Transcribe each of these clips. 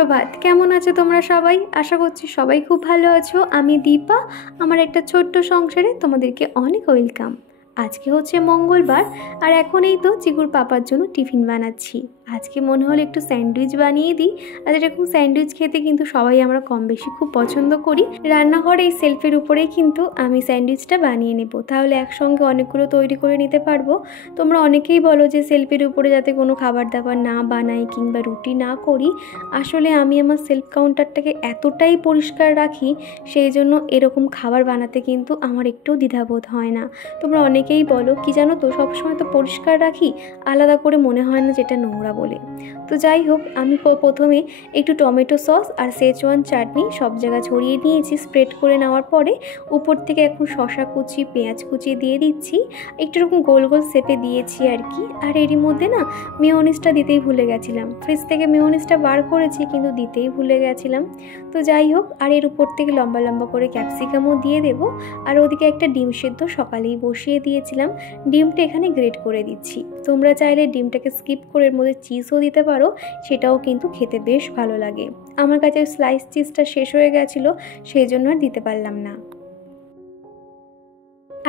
সুপ্রভাত। কেমন আছো তোমরা সবাই? আশা করছি সবাই খুব ভালো আছো। আমি দীপা। আমার একটা ছোট্ট সংসারে তোমাদেরকে অনেক ওয়েলকাম। আজকে হচ্ছে মঙ্গলবার, আর এখন এই তো চিকুর পাপার জন্য টিফিন বানাচ্ছি। আজকে মনে হলো একটু স্যান্ডউইচ বানিয়ে দিই। আর এরকম স্যান্ডউইচ খেতে কিন্তু সবাই আমরা কম বেশি খুব পছন্দ করি। রান্নাঘরে এই সেলফের উপরেই কিন্তু আমি স্যান্ডউইচটা বানিয়ে নেব, তাহলে একসঙ্গে অনেকগুলো তৈরি করে নিতে পারবো। তোমরা অনেকেই বলো যে সেলফের উপরে যাতে কোনো খাবার দাবার না বানাই কিংবা রুটি না করি। আসলে আমি আমার সেলফ কাউন্টারটাকে এতটাই পরিষ্কার রাখি, সেই জন্য এরকম খাবার বানাতে কিন্তু আমার একটু দ্বিধাবোধ হয় না। তোমরা অনেকেই বলো কি জানো তো, সবসময় তো পরিষ্কার রাখি, আলাদা করে মনে হয় না যেটা নোংরা বলে। তো যাই হোক, আমি প্রথমে একটু টমেটো সস আর সেচওয়ান চাটনি সব জায়গা ছড়িয়ে নিয়েছি। স্প্রেড করে নেওয়ার পরে উপর থেকে এখন শসা কুচি, পেঁয়াজ কুচি দিয়ে দিচ্ছি। একটু এরকম গোল গোল শেপে দিয়েছি আর কি। আর এরই মধ্যে না মেয়োনিজটা দিতেই ভুলে গেছিলাম। ফ্রিজ থেকে মেয়োনিজটা বার করেছি কিন্তু দিতেই ভুলে গেছিলাম। তো যাই হোক, আর এর উপর থেকে লম্বা লম্বা করে ক্যাপসিকামও দিয়ে দেবো। আর ওদিকে একটা ডিম সেদ্ধ সকালেই বসিয়ে দিয়েছিলাম, ডিমটা এখানে গ্রেট করে দিচ্ছি। তোমরা চাইলে ডিমটাকে স্কিপ করে এর মধ্যে চিজও দিতে পারো, সেটাও কিন্তু খেতে বেশ ভালো লাগে। আমার কাছে স্লাইস চিজটা শেষ হয়ে গেছিলো, সেই জন্য আর দিতে পারলাম না।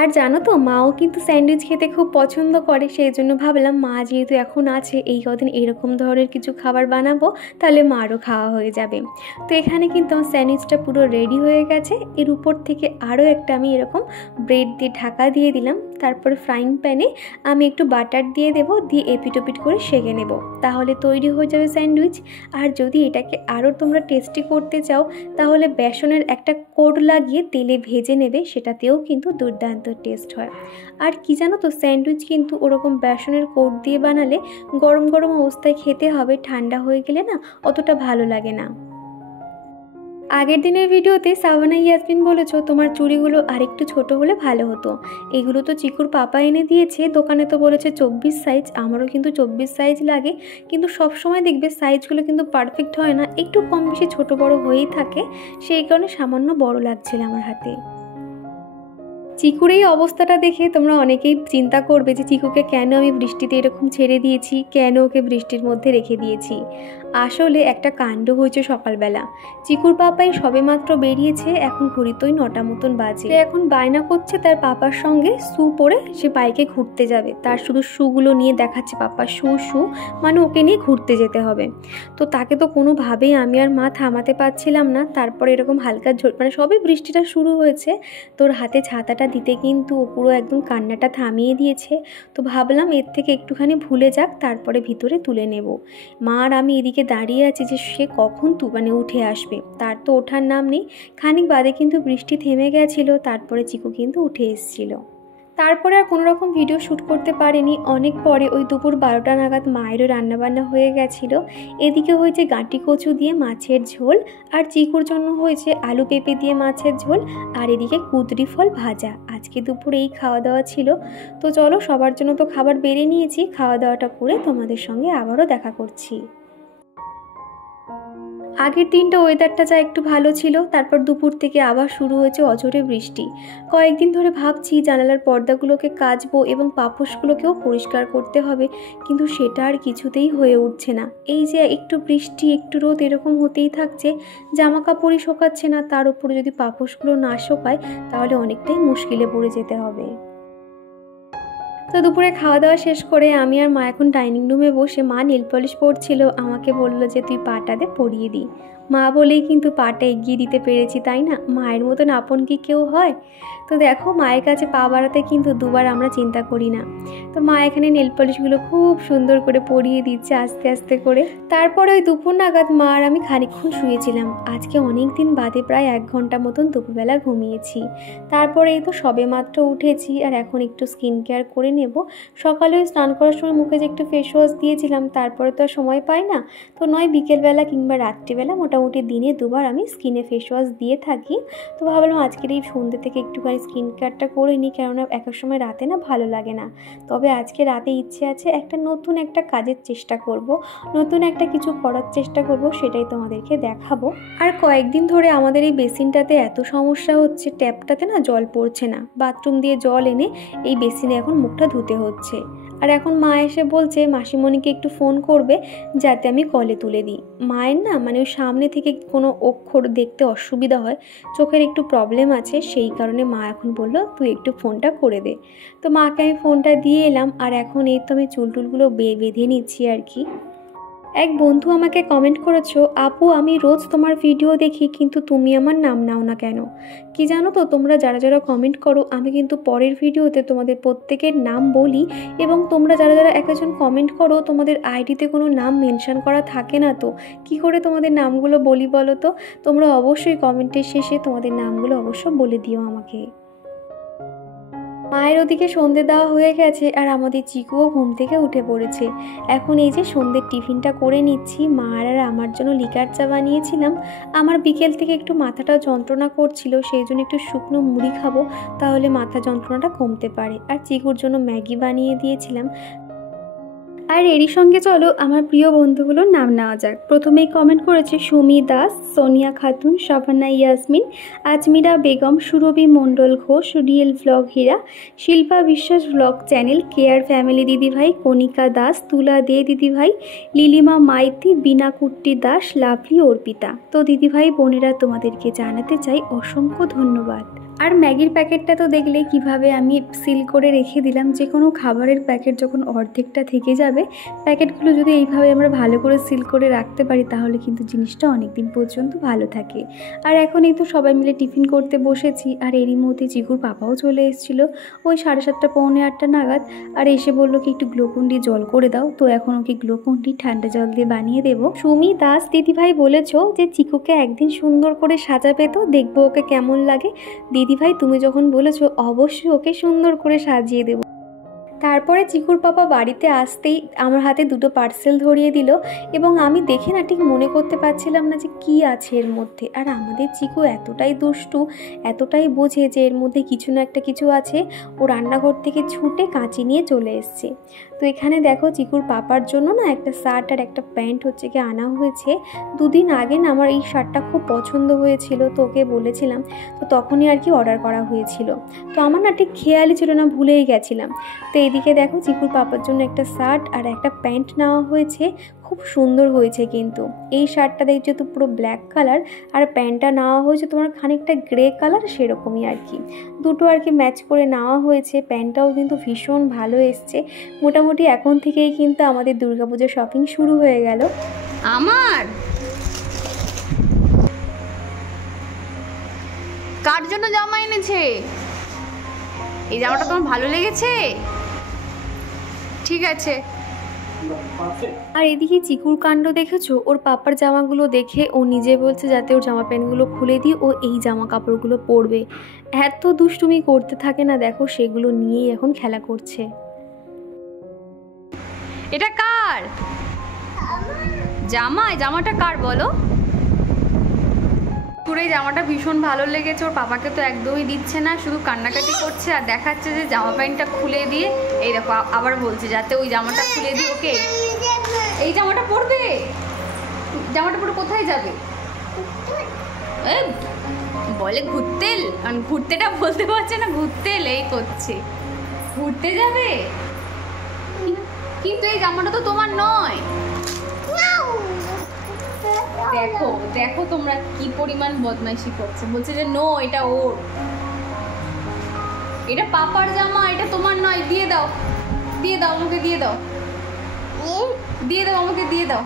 আর জানো তো, মাও কিন্তু স্যান্ডউইচ খেতে খুব পছন্দ করে, সেই জন্য ভাবলাম মা যেহেতু এখন আছে, এই কদিন এরকম ধরনের কিছু খাবার বানাবো, তাহলে মারও খাওয়া হয়ে যাবে। তো এখানে কিন্তু আমার স্যান্ডউইচটা পুরো রেডি হয়ে গেছে। এর উপর থেকে আরও একটা আমি এরকম ব্রেড দিয়ে ঢাকা দিয়ে দিলাম। তারপরে ফ্রাইং প্যানে আমি একটু বাটার দিয়ে দেবো, দিয়ে এপিটোপিট করে সেঁকে নেব, তাহলে তৈরি হয়ে যাবে স্যান্ডউইচ। আর যদি এটাকে আরও তোমরা টেস্টি করতে চাও, তাহলে বেসনের একটা কোট লাগিয়ে তেলে ভেজে নেবে, সেটাতেও কিন্তু দুর্দান্ত টেস্ট হয়। আর কি জানো তো, স্যান্ডউইচ কিন্তু ওরকম বেসনের কোট দিয়ে বানালে গরম গরম অবস্থায় খেতে হবে, ঠান্ডা হয়ে গেলে না অতটা ভালো লাগে না। আগের দিনের ভিডিওতে সাবানা ইয়াসমিন বলেছো তোমার চুড়িগুলো আরেকটু ছোট হলে ভালো হতো। এগুলো তো চিকুর পাপা এনে দিয়েছে, দোকানে তো বলেছে 24 সাইজ, আমারও কিন্তু 24 সাইজ লাগে। কিন্তু সব সময় দেখবে সাইজগুলো কিন্তু পারফেক্ট হয় না, একটু কম বেশি ছোট বড় হয়েই থাকে, সেই কারণে সামান্য বড় লাগছিল আমার হাতে। চিকুর এই অবস্থাটা দেখে তোমরা অনেকেই চিন্তা করবে যে চিকুকে কেন আমি বৃষ্টিতে এরকম ছেড়ে দিয়েছি, কেন ওকে বৃষ্টির মধ্যে রেখে দিয়েছি। আসলে একটা কাণ্ড হয়েছে সকালবেলা। চিকুর পাপাই সবেমাত্র বেরিয়েছে, এখন ঘড়িতেই 9টা মতন বাজে। এখন বায়না করছে তার পাপার সঙ্গে শু পরে সে বাইকে ঘুরতে যাবে। তার শুধু শুগুলো নিয়ে দেখাচ্ছে পাপা শু শু, মানে ওকে নিয়ে ঘুরতে যেতে হবে। তো তাকে তো কোনোভাবেই আমি আর মা থামাতে পারছিলাম না। তারপরে এরকম হালকা মানে সবে বৃষ্টিটা শুরু হয়েছে, তোর হাতে ছাতাটা দিতে কিন্তু ও পুরো একদম কান্নাটা থামিয়ে দিয়েছে। তো ভাবলাম এর থেকে একটুখানি ভুলে যাক, তারপরে ভিতরে তুলে নেব। মা আর আমি এদিকে দাঁড়িয়ে আছি যে সে কখন মানে উঠে আসবে, তার তো ওঠার নাম নেই। খানিক বাদে কিন্তু বৃষ্টি থেমে গেছিলো, তারপরে চিকু কিন্তু উঠে এসেছিল। তারপরে আর কোনো রকম ভিডিও শ্যুট করতে পারিনি। অনেক পরে ওই দুপুর 12টা নাগাদ মায়েরও রান্নাবান্না হয়ে গেছিলো। এদিকে হয়েছে গাঁটি কচু দিয়ে মাছের ঝোল, আর চিকুর জন্য হয়েছে আলু পেঁপে দিয়ে মাছের ঝোল, আর এদিকে কুঁদরি ফল ভাজা। আজকে দুপুরে এই খাওয়া দাওয়া ছিল। তো চলো, সবার জন্য তো খাবার বেড়ে নিয়েছি, খাওয়া দাওয়াটা করে তোমাদের সঙ্গে আবারও দেখা করছি। আগের দিনটা ওয়েদারটা যা একটু ভালো ছিল, তারপর দুপুর থেকে আবার শুরু হয়েছে অঝোরে বৃষ্টি। কয়েকদিন ধরে ভাবছি জানালার পর্দাগুলোকে কাচবো এবং পাপোশগুলোকেও পরিষ্কার করতে হবে, কিন্তু সেটা আর কিছুতেই হয়ে উঠছে না। এই যে একটু বৃষ্টি একটু রোদ এরকম হতেই থাকছে, জামা কাপড়ই শোকাচ্ছে না, তার উপরে যদি পাপোশগুলো না শোকায় তাহলে অনেকটাই মুশকিলে পড়ে যেতে হবে। তো দুপুরে খাওয়া দাওয়া শেষ করে আমি আর মা এখন ডাইনিং রুমে বসে, মা নেল পলিশ পরছিল, আমাকে বললো যে তুই পাটা দে পরিয়ে দিই। মা বলেই কিন্তু পাটা এগিয়ে দিতে পেরেছি, তাই না? মায়ের মতন আপন কি কেউ হয়? তো দেখো, মায়ের কাছে পা বাড়াতে কিন্তু দুবার আমরা চিন্তা করি না। তো মা এখানে নেল পলিশগুলো খুব সুন্দর করে পরিয়ে দিচ্ছে আস্তে আস্তে করে। তারপরে ওই দুপুর নাগাদ মা আর আমি খানিকক্ষণ শুয়েছিলাম। আজকে অনেক দিন বাদে প্রায় 1 ঘন্টা মতন দুপুরবেলা ঘুমিয়েছি। তারপরে এই তো সবে মাত্র উঠেছি, আর এখন একটু স্কিন কেয়ার করে নেব। সকালে ওই স্নান করার সময় মুখে যে একটু ফেস ওয়াশ দিয়েছিলাম, তারপরে তো আর সময় পাই না। তো নয় বিকেলবেলা কিংবা রাত্রিবেলা মোটামুটি দিনে 2বার আমি স্কিনে ফেস ওয়াশ দিয়ে থাকি। তো ভাবলাম আজকের এই সন্ধ্যে থেকে একটুখানি স্কিন কেয়ারটা করে নিই, কেননা এক এক সময় রাতে না ভালো লাগে না। তবে আজকে রাতে ইচ্ছে আছে নতুন একটা কাজের চেষ্টা করব, নতুন একটা কিছু করার চেষ্টা করব, সেটাই তোমাদেরকে দেখাবো। আর কয়েকদিন ধরে আমাদের এই বেসিনটাতে এত সমস্যা হচ্ছে, ট্যাপটাতে না জল পড়ছে না। বাথরুম দিয়ে জল এনে এই বেসিনে এখন মুখটা ধুতে হচ্ছে। আর এখন মা এসে বলছে মাসিমণিকে একটু ফোন করবে যাতে আমি কলে তুলে দিই। মায়ের না মানে ওই সামনে থেকে কোনো অক্ষর দেখতে অসুবিধা হয়, চোখের একটু প্রবলেম আছে, সেই কারণে মা এখন বললো তুই একটু ফোনটা করে দে। তো মাকে আমি ফোনটা দিয়ে এলাম আর এখন এই তো আমি চুলটুলগুলো বেঁধে নিচ্ছি আর কি। এক বন্ধু আমাকে কমেন্ট করেছো, আপু আমি রোজ তোমার ভিডিও দেখি কিন্তু তুমি আমার নাম নাও না কেন? কি জানো তো, তোমরা যারা যারা কমেন্ট করো আমি কিন্তু পরের ভিডিওতে তোমাদের প্রত্যেকের নাম বলি, এবং তোমরা যারা যারা একজন কমেন্ট করো তোমাদের আইডিতে কোনো নাম মেনশন করা থাকে না, তো কি করে তোমাদের নামগুলো বলি বলো তো? তোমরা অবশ্যই কমেন্টের শেষে তোমাদের নামগুলো অবশ্য বলে দিও আমাকে। মায়ের ওদিকে সন্ধে দেওয়া হয়ে গেছে আর আমাদের চিকুও ঘুম থেকে উঠে পড়েছে। এখন এই যে সন্ধ্যের টিফিনটা করে নিচ্ছি। মা আর আমার জন্য লিকার চা বানিয়েছিলাম। আমার বিকেল থেকে একটু মাথাটা যন্ত্রণা করছিল, সেই জন্য একটু শুকনো মুড়ি খাবো, তাহলে মাথা যন্ত্রণাটা কমতে পারে। আর চিকুর জন্য ম্যাগি বানিয়ে দিয়েছিলাম। আর এরই সঙ্গে চলো আমার প্রিয় বন্ধুগুলোর নাম নেওয়া যাক। প্রথমেই কমেন্ট করেছে সুমি দাস, সোনিয়া খাতুন, শাবানা ইয়াসমিন, আজমিরা বেগম, সুরভি মণ্ডল ঘোষ, রিয়েল ব্লগ হীরা, শিল্পা বিশ্বাস ব্লগ চ্যানেল, কেয়ার ফ্যামিলি দিদিভাই, কণিকা দাস, তুলা দে দিদিভাই, লিলিমা মাইতি, বিনা কুট্টি দাস, লাভলি অর্পিতা। তো দিদিভাই বোনেরা তোমাদেরকে জানাতে চাই অসংখ্য ধন্যবাদ। আর ম্যাগির প্যাকেটটা তো দেখলে কিভাবে আমি সিল করে রেখে দিলাম। যে কোনো খাবারের প্যাকেট যখন অর্ধেকটা থেকে যাবে, প্যাকেটগুলো যদি এইভাবে আমরা ভালো করে সিল করে রাখতে পারি তাহলে কিন্তু জিনিসটা অনেক দিন পর্যন্ত ভালো থাকে। আর এখন এই তো সবাই মিলে টিফিন করতে বসেছি। আর এরই মধ্যে চিকুর পাপাও চলে এসেছিলো ওই 7:30 পৌনে 8টা নাগাদ। আর এসে বললো কি একটু গ্লুকন ডি জল করে দাও। তো এখন ওকে গ্লুকন ডি ঠান্ডা জল দিয়ে বানিয়ে দেবো। সুমি দাস দিদিভাই বলেছো যে চিকুকে একদিন সুন্দর করে সাজাবে, তো দেখবো ওকে কেমন লাগে। দিদিভাই তুমি যখন বলেছো অবশ্যই ওকে সুন্দর করে সাজিয়ে দেবো। তারপরে চিকুর পাপা বাড়িতে আসতেই আমার হাতে দুটো পার্সেল ধরিয়ে দিল, এবং আমি দেখে না ঠিক মনে করতে পারছিলাম না যে কি আছে এর মধ্যে। আর আমাদের চিকু এতটাই দুষ্টু, এতটাই বোঝে যে এর মধ্যে কিছু না একটা কিছু আছে। ও রান্নাঘর থেকে ছুটে কাঁচি নিয়ে চলে এসছে। তো এখানে দেখো চিকুর পাপার জন্য না একটা শার্ট আর একটা প্যান্ট হচ্ছে কি আনা হয়েছে। দুদিন আগে না আমার এই শার্টটা খুব পছন্দ হয়েছিল, তো ওকে বলেছিলাম, তো তখনই আর কি অর্ডার করা হয়েছিল। তো আমার না ঠিক খেয়ালই ছিল না, ভুলেই গেছিলাম। তো এদিকে দেখো চিকুর পাপার জন্য একটা শার্ট আর একটা প্যান্ট নেওয়া হয়েছে, খুব সুন্দর হয়েছে কিন্তু। এই শার্টটা দেখছো তো পুরো ব্ল্যাক কালার, আর প্যান্টটা নেওয়া হয়েছে তোমার খানিকটা গ্রে কালার, সেরকমই আর কি। দুটো আর কি ম্যাচ করে নেওয়া হয়েছে। প্যান্টটাও কিন্তু ভীষণ ভালো এসছে। মোটামুটি এখন থেকেই কিন্তু আমাদের দুর্গাপুজোর শপিং শুরু হয়ে গেল। আমার কার জন্য জামা এনেছে? এই জামাটা তোমার ভালো লেগেছে? ঠিক আছে। আর এদিকে চিকুর কাণ্ড দেখেছো, ওর পাপার জামাগুলো দেখে ও নিজে বলছে যাতে ওর জামা প্যান্টগুলো খুলে দিই, ও এই জামা কাপড়গুলো পরবে। এত দুষ্টুমি করতে থাকে না, দেখো সেগুলো নিয়েই এখন খেলা করছে। এটা কার জামা? জামাটা কার বলো? পুরো জামাটা ভীষণ ভালো লেগেছে। ওর পাপাকে তো একদমই দিচ্ছে না, শুধু কান্নাকাটি করছে আর দেখাচ্ছে যে জামা প্যান্টটা খুলে দিয়ে। এই দেখো আবার বলছে যাতে ওই জামাটা খুলে দিই ওকে। এই জামাটা পরবে? জামাটা পরে কোথায় যাবে? বলে ঘুরতে, ঘুরতেটা বলতে পারছে না, ঘুরতে এই করছে। ঘুরতে যাবে? কিন্তু এই জামাটা তো তোমার নয়। দেখো দেখো তোমরা কি পরিমাণ বদমাইশি করছে। বলছে যে নো, এটা ওর, এটা পাপার জামা, এটা তোমার নয়। দিয়ে দাও, দিয়ে দাও আমাকে, দিয়ে দাও, দিয়ে দাও আমাকে, দিয়ে দাও।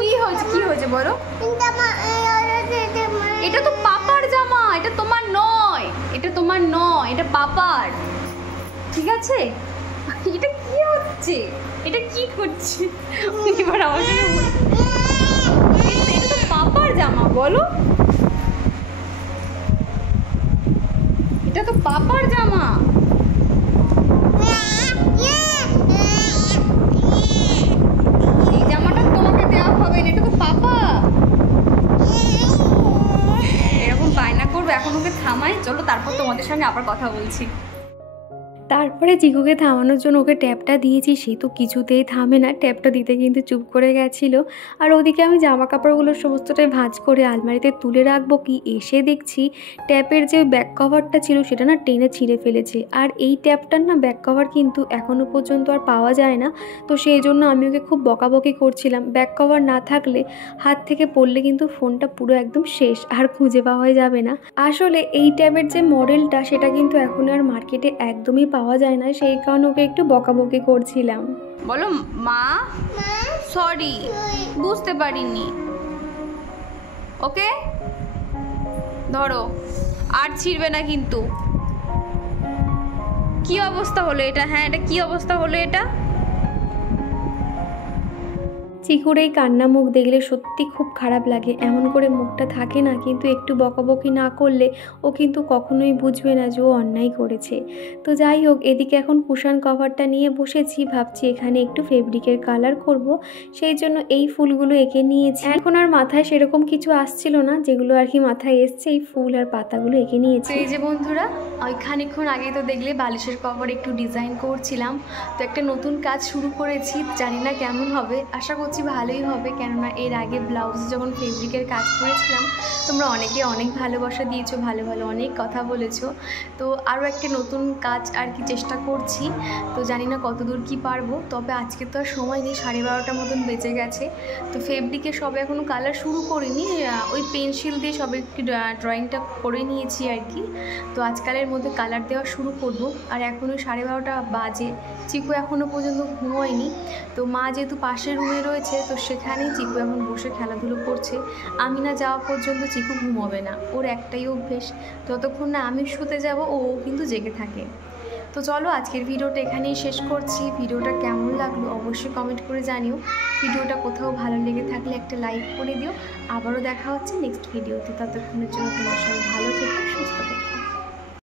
কি হয়েছে, কি হয়েছে বলো? এটা তো পাপার জামা, এটা তোমার নয়, এটা তোমার নয়, এটা পাপার। ঠিক আছে? এটা কি হচ্ছে? এটা কি করছে? এবার আমাকে এটা তো পাপার জামা, বলো। এটা তো পাপার জামা। এই জামাটা তোমাকে দেওয়া হবে না, এটা তো পাপা। এরকম বায়না করবে, এখন ওকে থামাই, চলো তারপর তোমাদের সঙ্গে আবার কথা বলছি। তারপরে চিকুকে থামানোর জন্য ওকে ট্যাপটা দিয়েছি, সে তো কিছুতেই থামে না, ট্যাপটা দিতে কিন্তু চুপ করে গেছিলো। আর ওদিকে আমি জামা কাপড়গুলো সমস্তটাই ভাঁজ করে আলমারিতে তুলে রাখবো কি এসে দেখছি ট্যাপের যে ব্যাক কভারটা ছিল সেটা না টেনে ছিঁড়ে ফেলেছে। আর এই ট্যাপটার না ব্যাক কভার কিন্তু এখনও পর্যন্ত আর পাওয়া যায় না। তো সেই জন্য আমি ওকে খুব বকাবকি করছিলাম, ব্যাক কভার না থাকলে হাত থেকে পড়লে কিন্তু ফোনটা পুরো একদম শেষ, আর খুঁজে পাওয়া যাবে না। আসলে এই ট্যাবের যে মডেলটা সেটা কিন্তু এখন আর মার্কেটে একদমই পাওয়া যায় না, সেই কারণে ওকে একটু বকাবকি করছিলাম। বলো মা সরি, বুঝতে পারিনি। ওকে ধরো, আর ছিড়বে না কিন্তু। কি অবস্থা হলো এটা? হ্যাঁ, এটা কি অবস্থা হলো এটা? চিকুর এই কান্না মুখ দেখলে সত্যি খুব খারাপ লাগে। এমন করে মুখটা থাকে না, কিন্তু একটু বকাবকি না করলে ও কিন্তু কখনোই বুঝবে না যে ও অন্যায় করেছে। তো যাই হোক, এদিকে এখন কুশন কভারটা নিয়ে বসেছি, ভাবছি এখানে একটু ফেব্রিকের কালার করব, সেই জন্য এই ফুলগুলো এঁকে নিয়েছি। এখন আর মাথায় সেরকম কিছু আসছিল না, যেগুলো আর কি মাথায় এসছে এই ফুল আর পাতাগুলো এঁকে নিয়েছি। এই যে বন্ধুরা, ওই খানিকক্ষণ আগে তো দেখলে বালিশের কভার একটু ডিজাইন করছিলাম। তো একটা নতুন কাজ শুরু করেছি, জানি না কেমন হবে, আশা করছি ভালোই হবে। কেননা এর আগে ব্লাউজ যখন ফেব্রিকের কাজ করেছিলাম তোমরা অনেকে অনেক ভালোবাসা দিয়েছো, ভালো ভালো অনেক কথা বলেছো। তো আরও একটা নতুন কাজ আর কি চেষ্টা করছি, তো জানি না কতদূর কি পারবো। তবে আজকে তো আর সময় নেই, 12:30 মতন বেঁচে গেছে। তো ফেব্রিকে সবে এখনও কালার শুরু করিনি, ওই পেন্সিল দিয়ে সবে একটু ড্রয়িংটা করে নিয়েছি আর কি। তো আজকালের মধ্যে কালার দেওয়া শুরু করব। আর এখনও 12:30 বাজে, চিকু এখনও পর্যন্ত ঘুমোয়নি। তো মা যেহেতু পাশের রুমে রয়েছে, তো সেখানেই চিকু এখন বসে খেলাধুলো করছে। আমি না যাওয়া পর্যন্ত চিকু ঘুমোবে না, ওর একটাই অভ্যেস, যতক্ষণ না আমি শুতে যাব ও কিন্তু জেগে থাকে। তো চলো আজকের ভিডিওটা এখানেই শেষ করছি। ভিডিওটা কেমন লাগলো অবশ্যই কমেন্ট করে জানিও। ভিডিওটা কোথাও ভালো লেগে থাকলে একটা লাইক করে দিও। আবারও দেখা হচ্ছে নেক্সট ভিডিওতে, ততক্ষণের জন্য তোমার সবাই ভালো থেকো, সুস্থ থেকো।